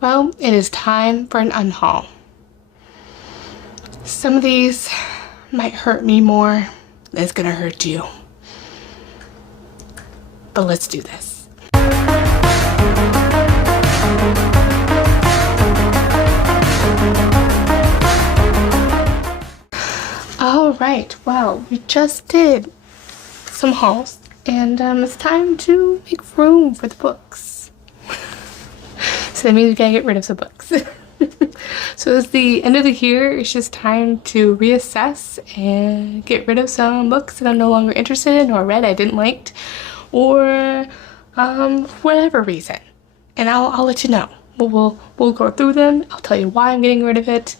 Well, it is time for an unhaul. Some of these might hurt me more than it's gonna hurt you. But let's do this. Alright, well, we just did some hauls, and it's time to make room for the books. So that means we gotta get rid of some books. So it's the end of the year. It's just time to reassess and get rid of some books that I'm no longer interested in or read I didn't like, or whatever reason. And I'll let you know. We'll go through them. I'll tell you why I'm getting rid of it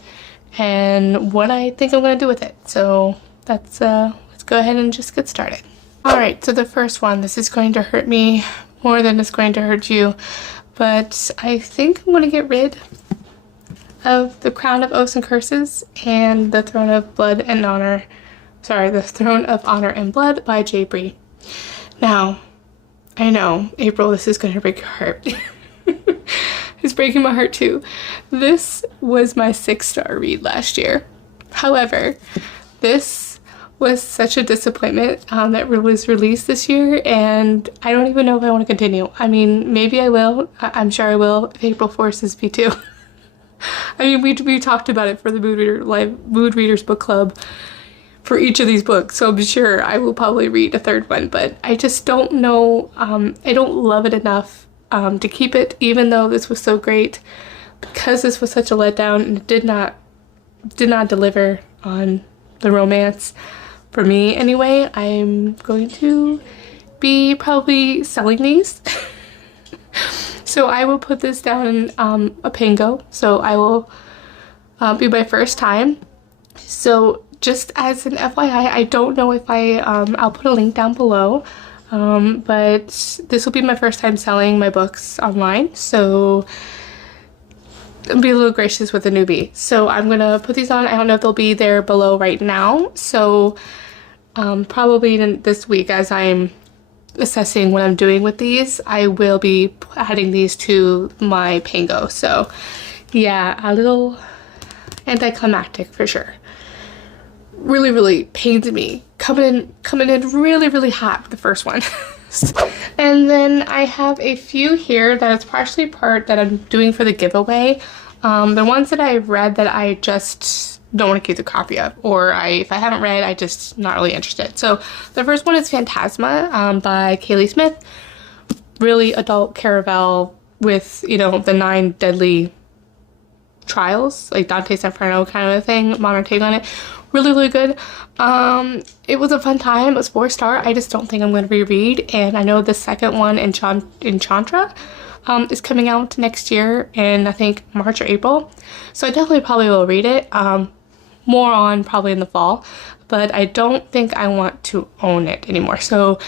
and what I think I'm gonna do with it. So that's let's go ahead and just get started. Alright, so the first one, this is going to hurt me more than it's going to hurt you, but I think I'm gonna get rid of The Crown of Oaths and Curses and The Throne of Blood and Honor. Sorry, The Throne of Honor and Blood by J. Bree. Now, I know, April, this is gonna break your heart. It's breaking my heart too. This was my 6-star read last year. However, this was such a disappointment that was released this year, and I don't even know if I want to continue. I mean, maybe I will. I'm sure I will if April forces me to. I mean, we talked about it for the Mood Readers Book Club for each of these books, so I'm sure I will probably read a third one, but I just don't know. I don't love it enough to keep it, even though this was so great, because this was such a letdown and it did not deliver on the romance for me anyway. I'm going to be probably selling these. So I will put this down in a Pango. So I will be my first time. So just as an FYI, I don't know if I'll put a link down below. But this will be my first time selling my books online, so I'll be a little gracious with a newbie. So I'm gonna put these on. I don't know if they'll be there below right now, so probably this week, as I'm assessing what I'm doing with these, I will be adding these to my Pango. So yeah, a little anticlimactic for sure. Really pains me coming in really hot with the first one. And then I have a few here that is partially part that I'm doing for the giveaway. The ones that I've read that I just don't want to keep the copy of, or if I haven't read, I just not really interested. So the first one is Phantasma by Kaylee Smith. Really adult caravel with, you know, the 9 deadly trials, like Dante's Inferno kind of a thing, modern take on it. Really good. It was a fun time. It was 4-star. I just don't think I'm going to reread, and I know the second one, Enchantra, is coming out next year in, I think, March or April, so I definitely probably will read it. More on probably in the fall, but I don't think I want to own it anymore. So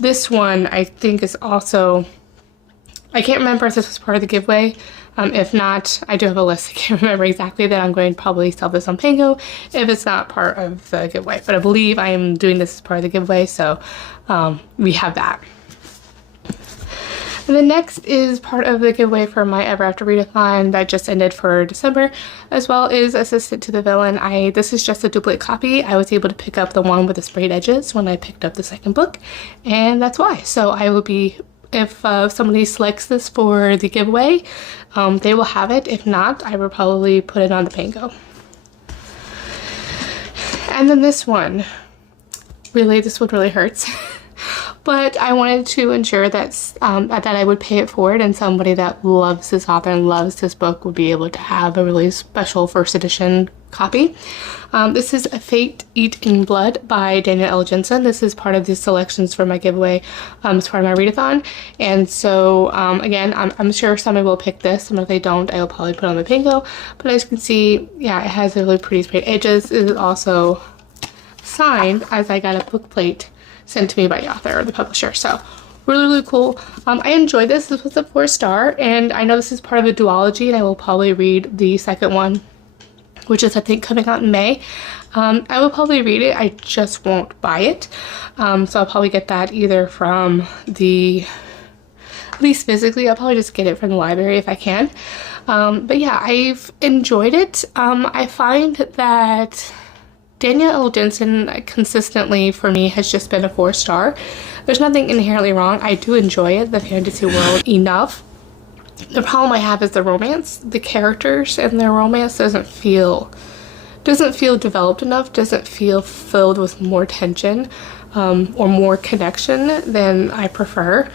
this one I think is also, I can't remember if this was part of the giveaway. If not, I do have a list. I can't remember exactly, that I'm going to probably sell this on Pango if it's not part of the giveaway. But I believe I am doing this as part of the giveaway, so we have that. And the next is part of the giveaway for my Ever After Readathon that just ended for December, as well as Assistant to the Villain. This is just a duplicate copy. I was able to pick up the one with the sprayed edges when I picked up the second book, and that's why. So I will be, if somebody selects this for the giveaway, they will have it. If not, I will probably put it on the Pango. And then this one really hurts. But I wanted to ensure that that I would pay it forward, and somebody that loves this author and loves this book would be able to have a really special first edition copy. This is A Fate Eating Blood by Daniel L. Jensen. This is part of the selections for my giveaway as part of my readathon. And so, again, I'm sure somebody will pick this, and if they don't, I will probably put it on the Pango. But as you can see, yeah, it has really pretty sprayed edges. It is also signed, as I got a book plate sent to me by the author or the publisher. So really cool. I enjoyed this. This was a 4-star, and I know this is part of a duology, and I will probably read the second one, which is, I think, coming out in May. I will probably read it. I just won't buy it. So I'll probably get that either from the at least physically. I'll probably just get it from the library if I can. But yeah, I've enjoyed it. I find that Danielle L. Jensen consistently for me has just been a 4-star. There's nothing inherently wrong. I do enjoy it, the fantasy world, enough. The problem I have is the romance. The characters and their romance doesn't feel developed enough, doesn't feel filled with more tension or more connection than I prefer.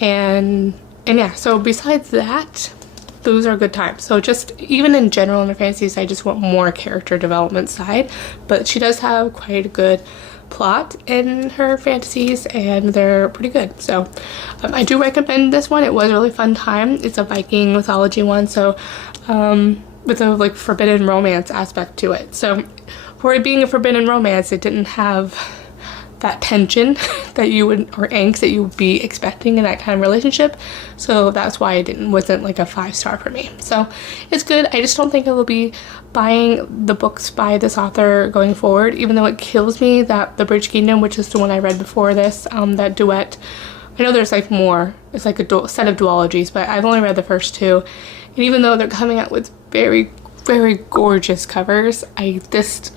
And yeah, so besides that, those are good times. So just even in general in the fantasies, I just want more character development side, but she does have quite a good plot in her fantasies and they're pretty good. So I do recommend this one. It was a really fun time. It's a Viking mythology one, so with a like forbidden romance aspect to it. So for it being a forbidden romance, it didn't have that tension that you would, or angst that you would be expecting in that kind of relationship. So that's why it wasn't like a 5-star for me. So it's good. I just don't think I will be buying the books by this author going forward, even though it kills me that The Bridge Kingdom, which is the one I read before this, that duet, I know there's like more, it's like a set of duologies, but I've only read the first 2, and even though they're coming out with very, very gorgeous covers, I just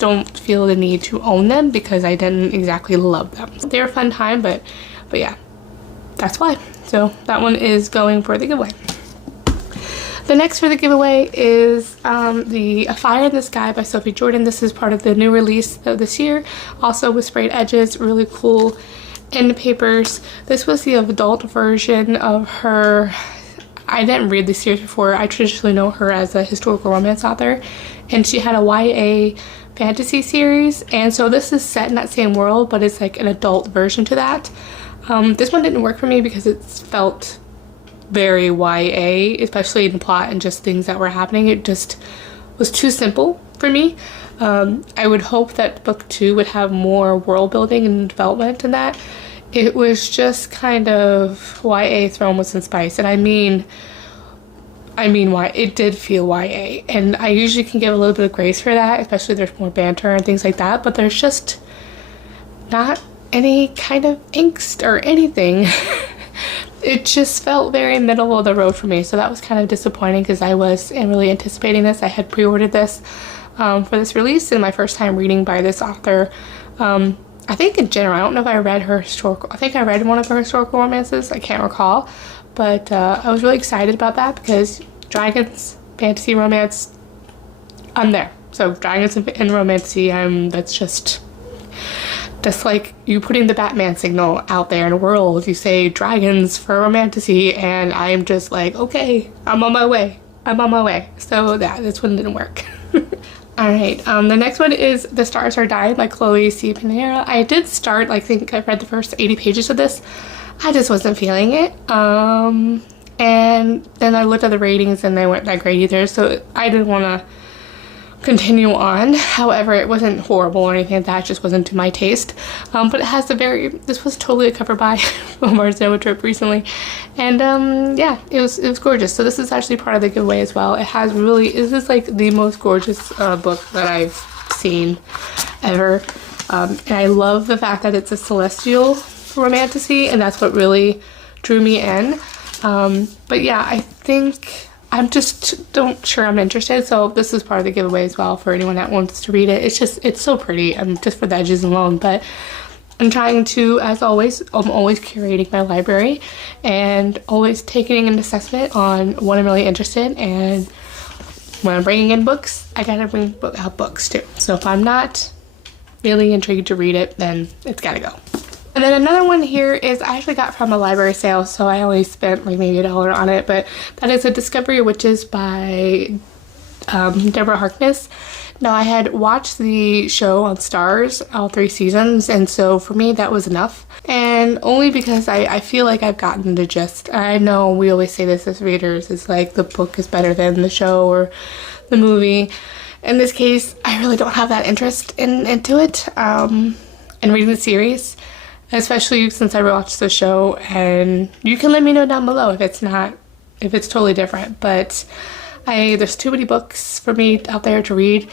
don't feel the need to own them because I didn't exactly love them. They're a fun time, but yeah, that's why. So that one is going for the giveaway. The next for the giveaway is A Fire in the Sky by Sophie Jordan. This is part of the new release of this year, also with sprayed edges, really cool end papers. This was the adult version of her. I didn't read this series before. I traditionally know her as a historical romance author, and she had a YA fantasy series, and so this is set in that same world, but it's like an adult version to that. This one didn't work for me because it felt very YA, especially in the plot and just things that were happening. It just was too simple for me. I would hope that book 2 would have more world building and development in that. It was just kind of YA thrown with some spice, and I mean why it did feel YA, and I usually can give a little bit of grace for that, especially if there's more banter and things like that, but there's just not any kind of angst or anything. It just felt very middle of the road for me, so that was kind of disappointing because I was really anticipating this. I had pre-ordered this for this release, and my first time reading by this author. I think in general, I don't know if I read her historical, I think I read one of her historical romances, I can't recall, but I was really excited about that because dragons, fantasy romance, I'm there. So dragons and romance, that's just like you putting the Batman signal out there in the world. You say dragons for romantasy, and I'm just like, okay, I'm on my way. So yeah, this one didn't work. Alright, the next one is The Stars Are Dying by Chloe C. Pinera. I did start, I think I read the first 80 pages of this. I just wasn't feeling it. And then I looked at the ratings and they weren't that great either, so I didn't want to continue on. However, it wasn't horrible or anything like that, it just wasn't to my taste. But it has this was totally a cover by from our Zoa trip recently, and yeah, it was gorgeous. So this is actually part of the giveaway as well. This is like the most gorgeous book that I've seen ever, and I love the fact that it's a celestial romantasy, and that's what really drew me in. But yeah, I think I'm just don't sure I'm interested, so this is part of the giveaway as well for anyone that wants to read it. It's so pretty, just for the edges alone, but I'm trying to, as always, I'm always curating my library and always taking an assessment on what I'm really interested in, and when I'm bringing in books, I gotta bring out books too. So if I'm not really intrigued to read it, then it's gotta go. And then another one here is I actually got from a library sale, so I only spent like maybe $1 on it, but that is A Discovery of Witches by Deborah Harkness. Now, I had watched the show on Stars, all 3 seasons, and so for me that was enough. And only because I feel like I've gotten the gist. I know we always say this as readers, it's like the book is better than the show or the movie. In this case, I really don't have that interest into it, and reading the series. Especially since I watched the show, and you can let me know down below if it's totally different, but there's too many books for me out there to read,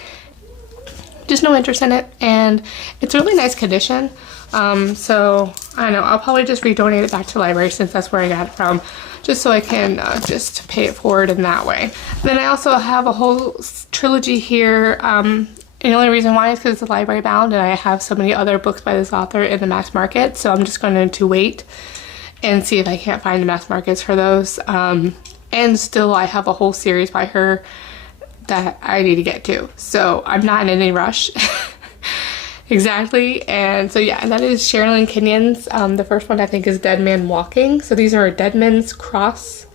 just no interest in it, and it's a really nice condition, So I don't know, I'll probably just redonate it back to the library since that's where I got it from, just so I can just pay it forward in that way. Then I also have a whole trilogy here. And the only reason why is because it's library bound and I have so many other books by this author in the mass market, so I'm just going to wait and see if I can't find the mass markets for those. And still I have a whole series by her that I need to get to, so I'm not in any rush. Exactly. And so yeah, that is Sherilyn Kenyon's. The first one I think is Dead Man Walking. So these are Dead Man's Cross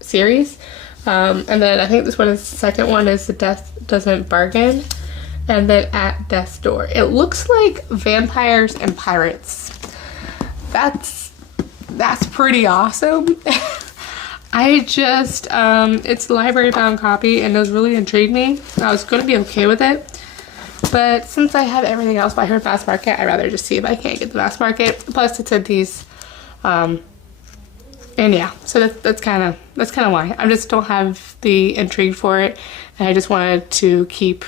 series. And then I think this one is the second one is The Death Doesn't Bargain, and then At Death's Door. It looks like vampires and pirates. That's pretty awesome. I just it's a library bound copy and those really intrigued me. I was going to be okay with it, but since I have everything else by her mass market, I'd rather just see if I can't get the mass market. Plus it's at these and yeah, so that's kind of why I just don't have the intrigue for it, and I just wanted to keep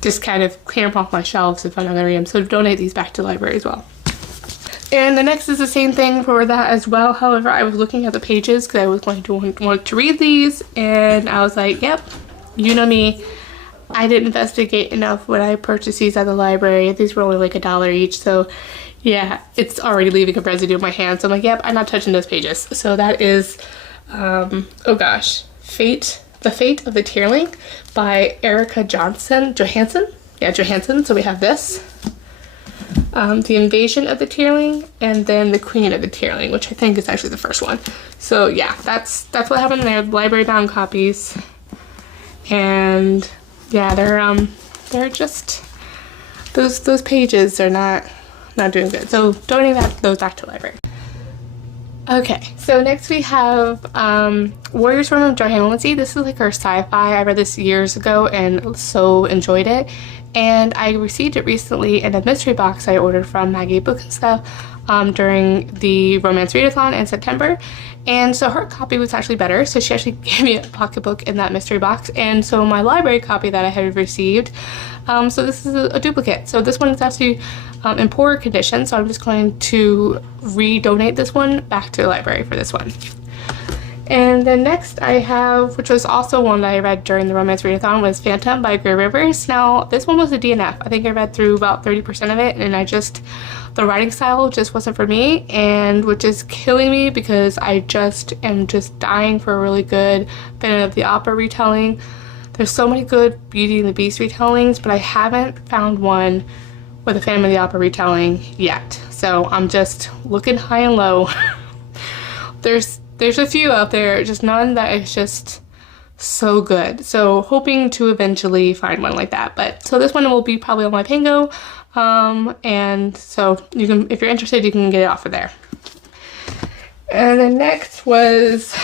just kind of clear them off my shelves if I'm not gonna read them, so donate these back to the library as well. And the next is the same thing for that as well. However, I was looking at the pages because I was going to want to read these, and I was like, yep, you know me, I didn't investigate enough when I purchased these at the library. These were only like $1 each, so yeah, it's already leaving a residue in my hand. So I'm like, yep, I'm not touching those pages. So that is, oh gosh, The Fate of the Tearling by Erica Johansson. Yeah, Johansson. So we have this. The Invasion of the Tearling, and then The Queen of the Tearling, which I think is actually the first one. So yeah, that's what happened there. Library bound copies, and yeah, they're just those pages are not doing good. So donating those back to the library. Okay, so next we have Warriors Room of Johannesy. This is like her sci-fi. I read this years ago and so enjoyed it. And I received it recently in a mystery box I ordered from Maggie Book and Stuff during the romance readathon in September. And so her copy was actually better, so she actually gave me a pocketbook in that mystery box. And so my library copy that I had received, so this is a duplicate. So this one is actually in poor condition, so I'm just going to redonate this one back to the library for this one. And then next I have, which was also one that I read during the romance readathon, was Phantom by Gray Rivers. Now this one was a DNF. I think I read through about 30% of it, and the writing style just wasn't for me, and which is killing me because I just am dying for a really good Phantom of the Opera retelling. There's so many good Beauty and the Beast retellings, but I haven't found one with a Phantom of the Opera retelling yet. So I'm just looking high and low. There's a few out there, just none that is just so good. So hoping to eventually find one like that. But so this one will be probably on my Pango. And so you can, if you're interested, you can get it off of there. And then next was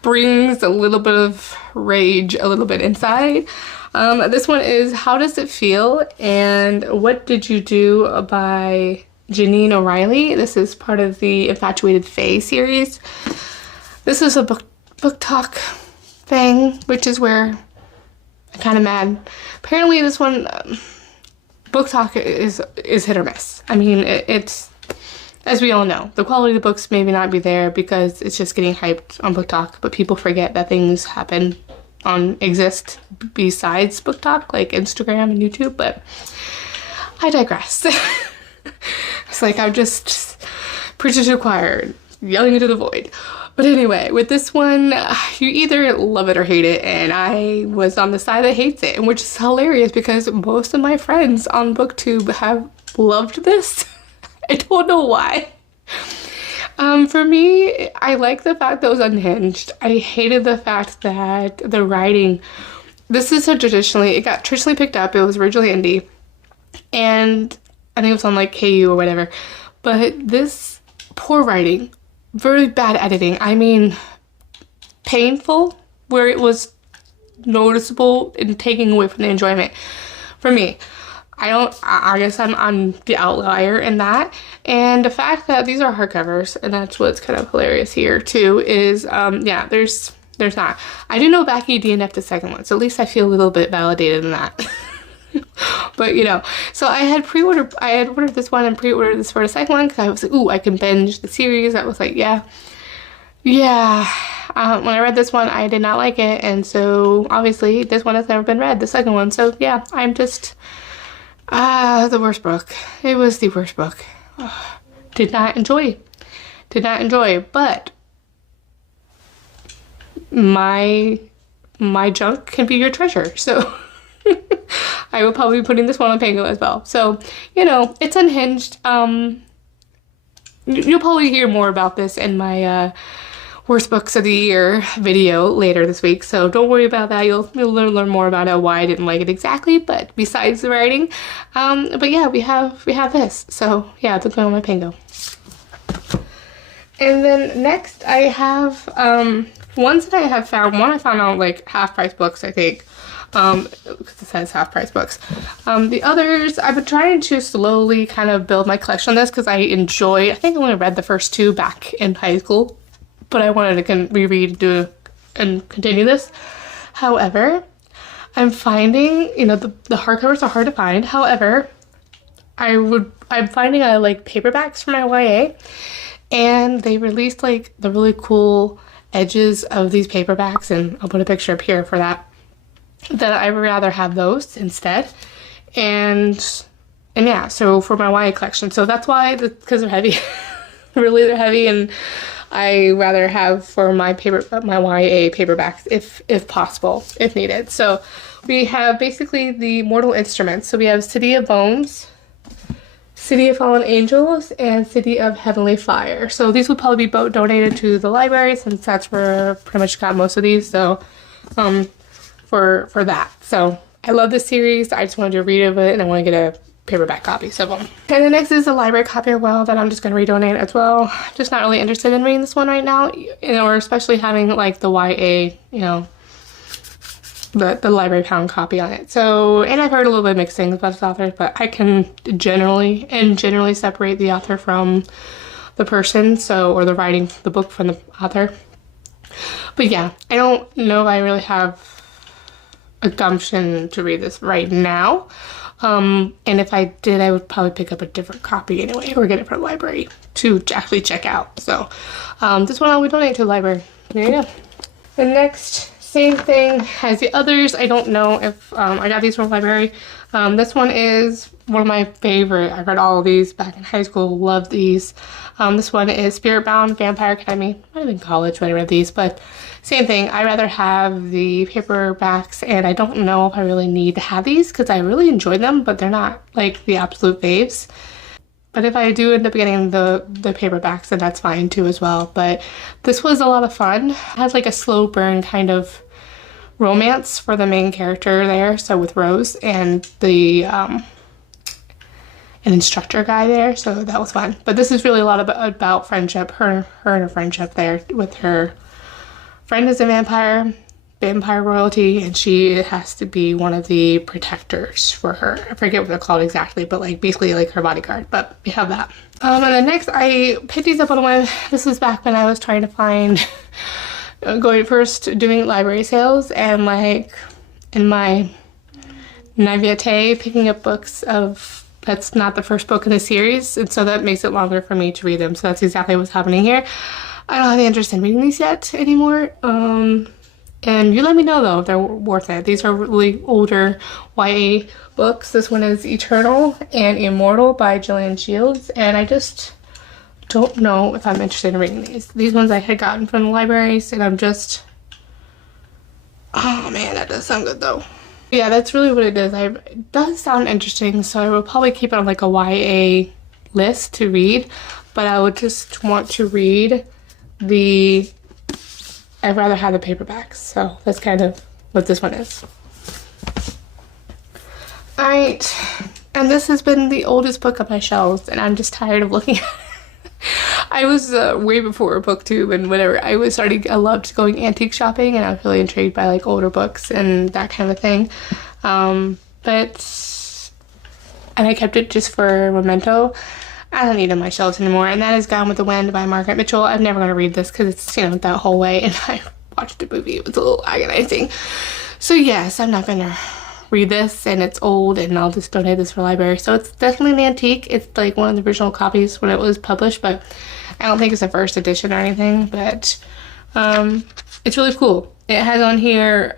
brings a little bit of rage a little bit inside. This one is How Does It Feel and What Did You Do by Janine O'Reilly. This is part of the Infatuated Fae series. This is a book talk thing, which is where I'm kind of mad. Apparently this one, book talk is hit or miss. I mean, it's, as we all know, the quality of the books maybe not be there because it's just getting hyped on book talk, but people forget that things exist besides book talk, like Instagram and YouTube, but I digress. It's like I'm just preaching to the choir, yelling into the void. But anyway, with this one, you either love it or hate it, and I was on the side that hates it, which is hilarious because most of my friends on BookTube have loved this. I don't know why. For me, I like the fact that it was unhinged. I hated the fact that the writing, this is it got traditionally picked up. It was originally indie, and I think it was on like KU or whatever, but this poor writing, very bad editing. I mean, painful where it was noticeable and taking away from the enjoyment. For me, I guess I'm the outlier in that. And the fact that these are hardcovers, and that's what's kind of hilarious here too, is yeah, there's not. I do know Becky DNF'd the second one, so at least I feel a little bit validated in that. But you know, so I had ordered this one and pre-ordered this for the second one because I was like, ooh, I can binge the series. I was like, yeah. When I read this one, I did not like it, and so obviously this one has never been read, the second one. So yeah, I'm just the worst book. It was the worst book. Did not enjoy, but my junk can be your treasure. So I will probably be putting this one on Pango as well. So, you know, it's unhinged. You'll probably hear more about this in my worst books of the year video later this week. So don't worry about that. You'll learn more about it, why I didn't like it exactly, but besides the writing. But yeah, we have this. So yeah, it's going on my Pango. And then next I have ones that I have found. One I found on like half price books, I think. Because it says half price books. The others, I've been trying to slowly kind of build my collection on this because I think I only read the first two back in high school, but I wanted to reread and continue this. However, I'm finding, you know, the hardcovers are hard to find. However, I'm finding I like paperbacks for my YA, and they released like the really cool edges of these paperbacks, and I'll put a picture up here for that I would rather have those instead. And yeah, so for my YA collection, so that's why, because they're heavy. Really, they're heavy, and I rather have for my YA paperbacks if possible, if needed. So we have basically the Mortal Instruments. So we have City of Bones, City of Fallen Angels, and City of Heavenly Fire. So these would probably be both donated to the library, since that's where I pretty much got most of these. So for that. So I love this series. I just wanted to read of it, and I want to get a paperback copies of them. And the next is a library copy as well that I'm just going to redonate as well. Just not really interested in reading this one right now, or especially having like the YA, you know, the library pound copy on it. So, and I've heard a little bit of mixed things about this author, but I can generally separate the author from the person, so, or the writing, the book from the author. But yeah, I don't know if I really have a gumption to read this right now. And if I did, I would probably pick up a different copy anyway, or get it from the library to actually check out. So this one I would donate to the library. There you go. The next, same thing as the others. I don't know if I got these from the library. This one is one of my favorite. I read all of these back in high school. Loved these. This one is Spiritbound Vampire Academy. Might have been college when I read these, but same thing. I rather have the paperbacks, and I don't know if I really need to have these because I really enjoyed them, but they're not like the absolute faves. But if I do end up getting the paperbacks, then that's fine too as well. But this was a lot of fun. It has like a slow burn kind of romance for the main character there. So with Rose and the an instructor guy there, so that was fun. But this is really a lot about friendship, her and her friendship there with her friend is a vampire royalty, and she has to be one of the protectors for her. I forget what they're called exactly, but like basically like her bodyguard. But we have that. And then next, I picked these up on a whim. This was back when I was trying to find doing library sales, and like in my naivete picking up books that's not the first book in the series, and so that makes it longer for me to read them. So that's exactly what's happening here. I don't have any interest in reading these yet anymore. And you let me know though if they're worth it. These are really older YA books. This one is Eternal and Immortal by Gillian Shields, and I just don't know if I'm interested in reading these. These ones I had gotten from the libraries, and I'm just, oh man, that does sound good though. Yeah, that's really what it is. It does sound interesting, so I will probably keep it on like a YA list to read, but I would just want to read I'd rather have the paperbacks, so that's kind of what this one is. Alright, and this has been the oldest book on my shelves, and I'm just tired of looking at it. I was way before BookTube and whatever. I loved going antique shopping, and I was really intrigued by like older books and that kind of thing. And I kept it just for memento. I don't need it on my shelves anymore, and that is Gone with the Wind by Margaret Mitchell. I'm never going to read this because it's, you know, that whole way, and I watched the movie. It was a little agonizing. So yes, I'm not going to read this and it's old and I'll just donate this for library. So it's definitely an antique. It's like one of the original copies when it was published, but I don't think it's a first edition or anything, but it's really cool. It has on here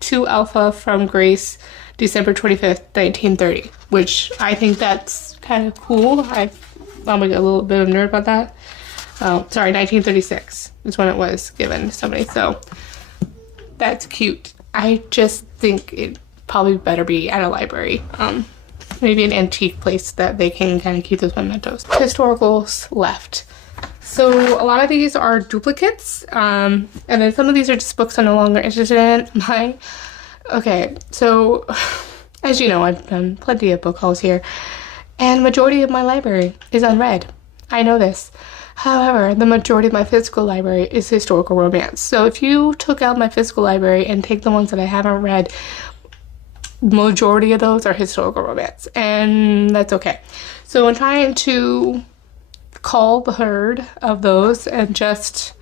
2 alpha from Grace, December 25th, 1930, which I think that's kind of cool. I'm like a little bit of a nerd about that. Oh, sorry, 1936 is when it was given to somebody, so that's cute. I just think it probably better be at a library. Maybe an antique place that they can kind of keep those mementos. Historicals left. So a lot of these are duplicates, and then some of these are just books I'm no longer interested in. Okay, so as you know, I've done plenty of book hauls here, and majority of my library is unread. I know this. However, the majority of my physical library is historical romance. So if you took out my physical library and take the ones that I haven't read, majority of those are historical romance, and that's okay. So I'm trying to cull the herd of those and just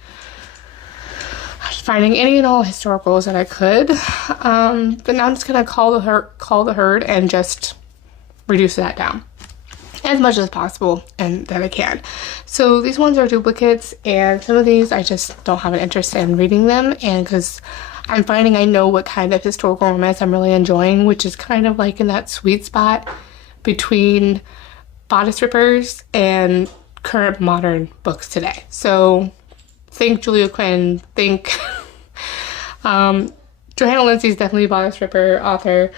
finding any and all historicals that I could. But now I'm just gonna cull the herd and just reduce that down as much as possible and that I can. So these ones are duplicates, and some of these I just don't have an interest in reading them, and because I'm finding I know what kind of historical romance I'm really enjoying, which is kind of like in that sweet spot between bodice rippers and current modern books today. So think Julia Quinn, think Johanna Lindsey's definitely a bodice ripper author.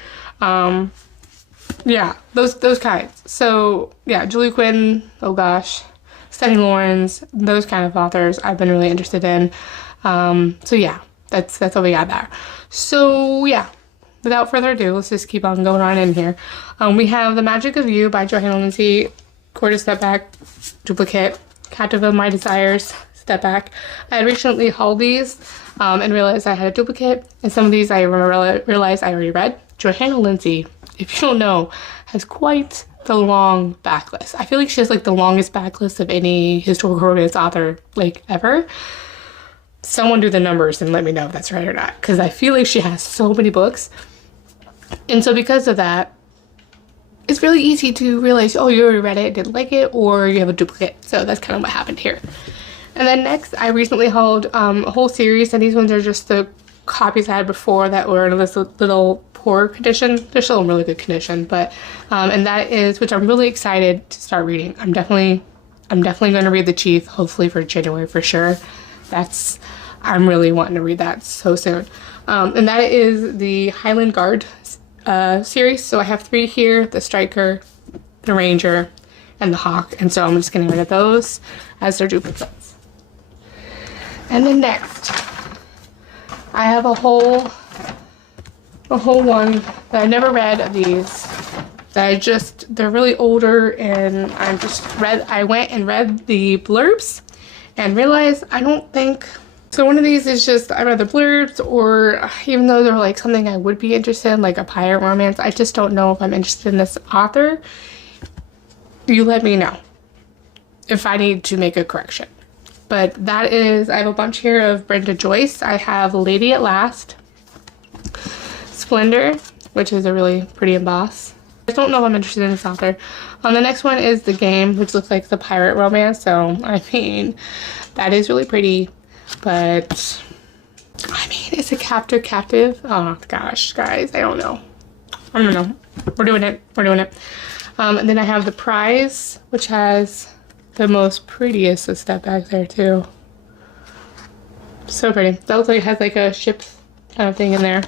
Yeah, those kinds. So yeah, Julia Quinn, oh gosh, Sunny Lawrence, those kind of authors I've been really interested in. So yeah, that's what we got there. So yeah, without further ado, let's just keep on going on in here. We have The Magic of You by Johanna Lindsey, Gorgeous Step Back, duplicate, Captive of My Desires, step back. I had recently hauled these and realized I had a duplicate, and some of these I realized I already read. Johanna Lindsey, if you don't know, has quite the long backlist. I feel like she has like the longest backlist of any historical romance author like ever. Someone do the numbers and let me know if that's right or not, because I feel like she has so many books. And so because of that, it's really easy to realize, oh, you already read it, didn't like it, or you have a duplicate. So that's kind of what happened here. And then next, I recently hauled a whole series, and these ones are just the copies I had before that were in this little poor condition. They're still in really good condition, but and that is, which I'm really excited to start reading. I'm definitely going to read The Chief, hopefully for January for sure. I'm really wanting to read that so soon. And that is the Highland Guard series. So I have 3 here: the Striker, the Ranger, and the Hawk. And so I'm just getting rid of those as their duplicates. And then next, I have a whole one that I never read of these. They're really older, and I went and read the blurbs and realized I don't think. So one of these is just, I read the blurbs, or even though they're like something I would be interested in, like a pirate romance, I just don't know if I'm interested in this author. You let me know if I need to make a correction. But that is, I have a bunch here of Brenda Joyce. I have Lady at Last, Splendor, which is a really pretty emboss. I don't know if I'm interested in this author. The next one is The Game, which looks like the pirate romance. So, I mean, that is really pretty. But, I mean, it's a captive. Oh, gosh, guys, I don't know. We're doing it. And then I have The Prize, which has the most prettiest of step backs there, too. So pretty. That looks like it has like a ship kind of thing in there.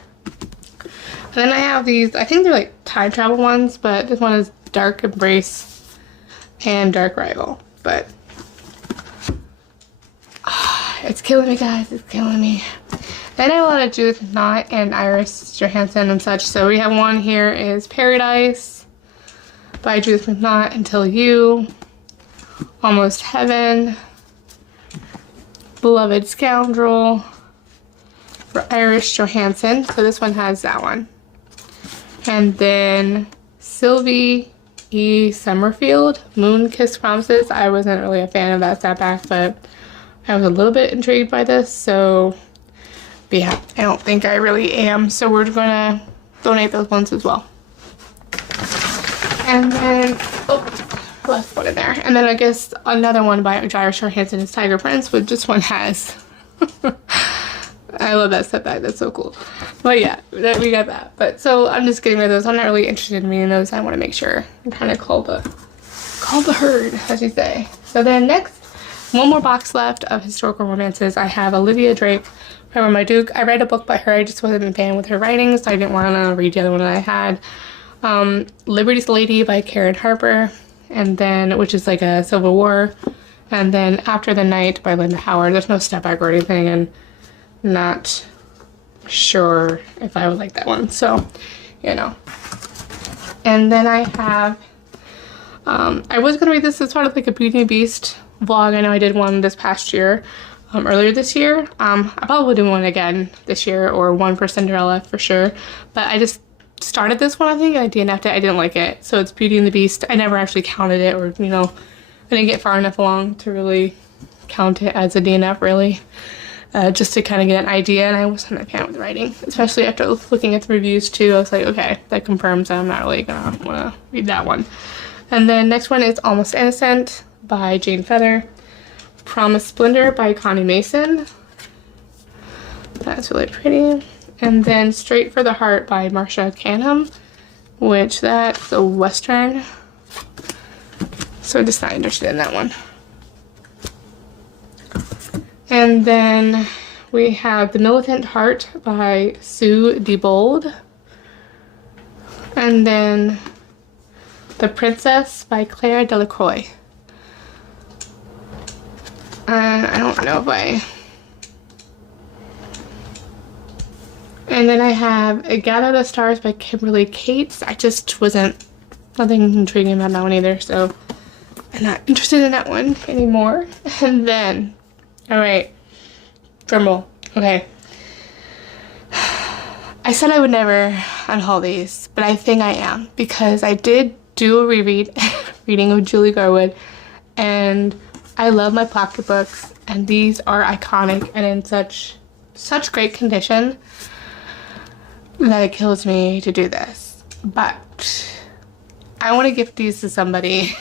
And then I have these, I think they're like time travel ones, but this one is Dark Embrace and Dark Rival. But it's killing me, guys. It's killing me. Then I have a lot of Judith Knott and Iris Johansson and such. So we have one here is Paradise by Judith McNaught, Until You, Almost Heaven, Beloved Scoundrel for Iris Johansson. So this one has that one. And then Sylvie E. Summerfield, Moon Kiss Promises. I wasn't really a fan of that back, but I was a little bit intrigued by this. So, but yeah, I don't think I really am. So we're gonna donate those ones as well. And then, oh, left one in there. And then I guess another one by Gyra Shore Hansen is Tiger Prince, which this one has. I love that set bag. That's so cool. But yeah, we got that. But so I'm just getting rid of those. I'm not really interested in reading those. I want to make sure I'm kind of call the herd, as you say. So then next, one more box left of historical romances. I have Olivia Drake by Marmaduke. I read a book by her. I just wasn't a fan with her writing, so I didn't want to read the other one that I had. Liberty's Lady by Karen Harper, and then, which is like a Civil War. And then After the Night by Linda Howard. There's no step back or anything, and not sure if I would like that one. So, you know. And then I have, I was going to read this as part of like a Beauty and the Beast vlog. I know I did one this past year, earlier this year. I probably will do one again this year, or one for Cinderella for sure. But I just started this one, I think, and I DNF'd it. I didn't like it. So it's Beauty and the Beast. I never actually counted it, or, you know, I didn't get far enough along to really count it as a DNF, really. Just to kind of get an idea, and I wasn't a fan with writing, especially after looking at the reviews too. I was like, okay, that confirms that I'm not really gonna want to read that one. And then next one is Almost Innocent by Jane Feather. Promised Splendor by Connie Mason. That's really pretty. And then Straight for the Heart by Marcia Canham, which that's a Western. So just not interested in that one. And then we have The Militant Heart by Sue DeBold. And then The Princess by Claire Delacroix. And I don't know if I... And then I have Gather the Stars by Kimberly Cates. I just wasn't... nothing intriguing about that one either, so I'm not interested in that one anymore. And then... Alright, drumroll. Okay. I said I would never unhaul these, but I think I am, because I did do a reading of Julie Garwood, and I love my pocketbooks, and these are iconic and in such great condition that it kills me to do this. But I want to gift these to somebody.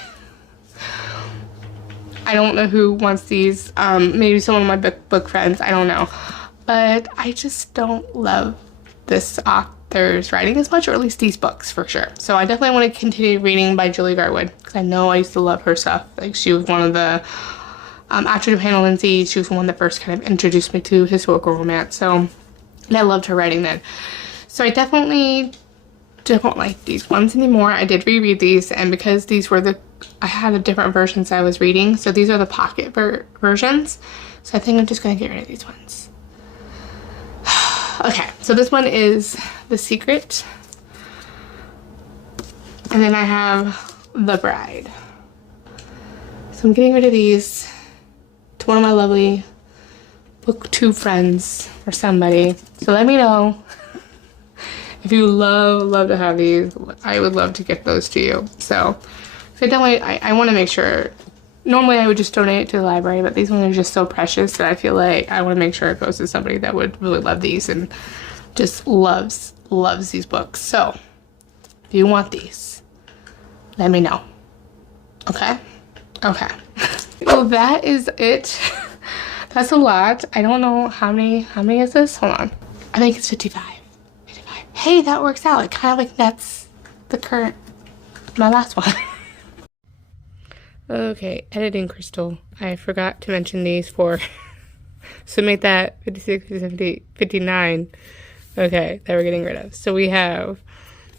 I don't know who wants these. Maybe some of my book friends. I don't know. But I just don't love this author's writing as much, or at least these books for sure. So I definitely want to continue reading by Julie Garwood, because I know I used to love her stuff. Like, she was one of the, after Hannah Lindsay, she was the one that first kind of introduced me to historical romance. So, and I loved her writing then. So I definitely don't like these ones anymore. I did reread these, and because these were I had a different versions I was reading, so these are the pocket versions. So I think I'm just gonna get rid of these ones. Okay, so this one is The Secret. And then I have The Bride. So I'm getting rid of these to one of my lovely booktube friends or somebody. So let me know if you love to have these. I would love to get those to you. So definitely, I want to make sure. Normally I would just donate it to the library, but these ones are just so precious that I feel like I want to make sure it goes to somebody that would really love these and just loves these books. So if you want these, let me know. Okay? Okay. Well, that is it. That's a lot. I don't know how many is this? Hold on. I think it's 55. Hey, that works out. It kind of like nets my last one. Okay, editing crystal. I forgot to mention these for, so make that 56, 57, 59. Okay, that we're getting rid of. So we have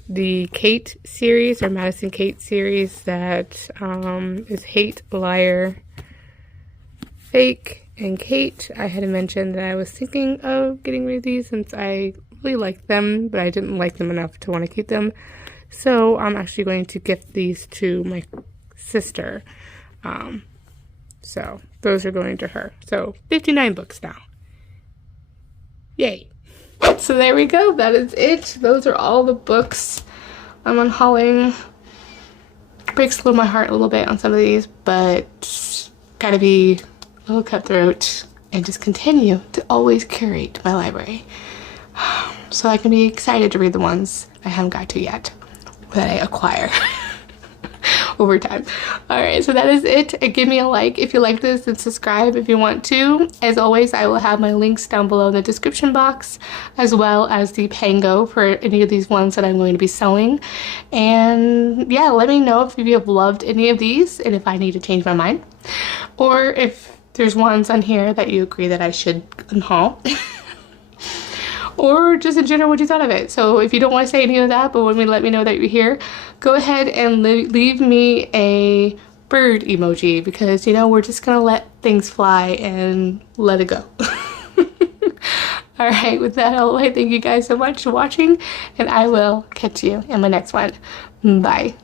the Kate series, or Madison Kate series, that is Hate, Liar, Fake, and Kate. I had mentioned that I was thinking of getting rid of these since I really liked them, but I didn't like them enough to want to keep them. So I'm actually going to gift these to my sister. So those are going to her. So 59 books now. Yay. So there we go. That is it. Those are all the books I'm unhauling. Breaks a little my heart a little bit on some of these, but gotta be a little cutthroat and just continue to always curate my library, so I can be excited to read the ones I haven't got to yet, that I acquire over time. All right, so that is it. Give me a like if you like this, and subscribe if you want to. As always, I will have my links down below in the description box, as well as the Pango for any of these ones that I'm going to be selling. And yeah, let me know if you have loved any of these and if I need to change my mind, or if there's ones on here that you agree that I should unhaul. Or just in general what you thought of it. So if you don't want to say any of that, but let me know that you're here, go ahead and leave me a bird emoji, because you know, we're just gonna let things fly and let it go. All right, with that out of the way, thank you guys so much for watching, and I will catch you in my next one. Bye.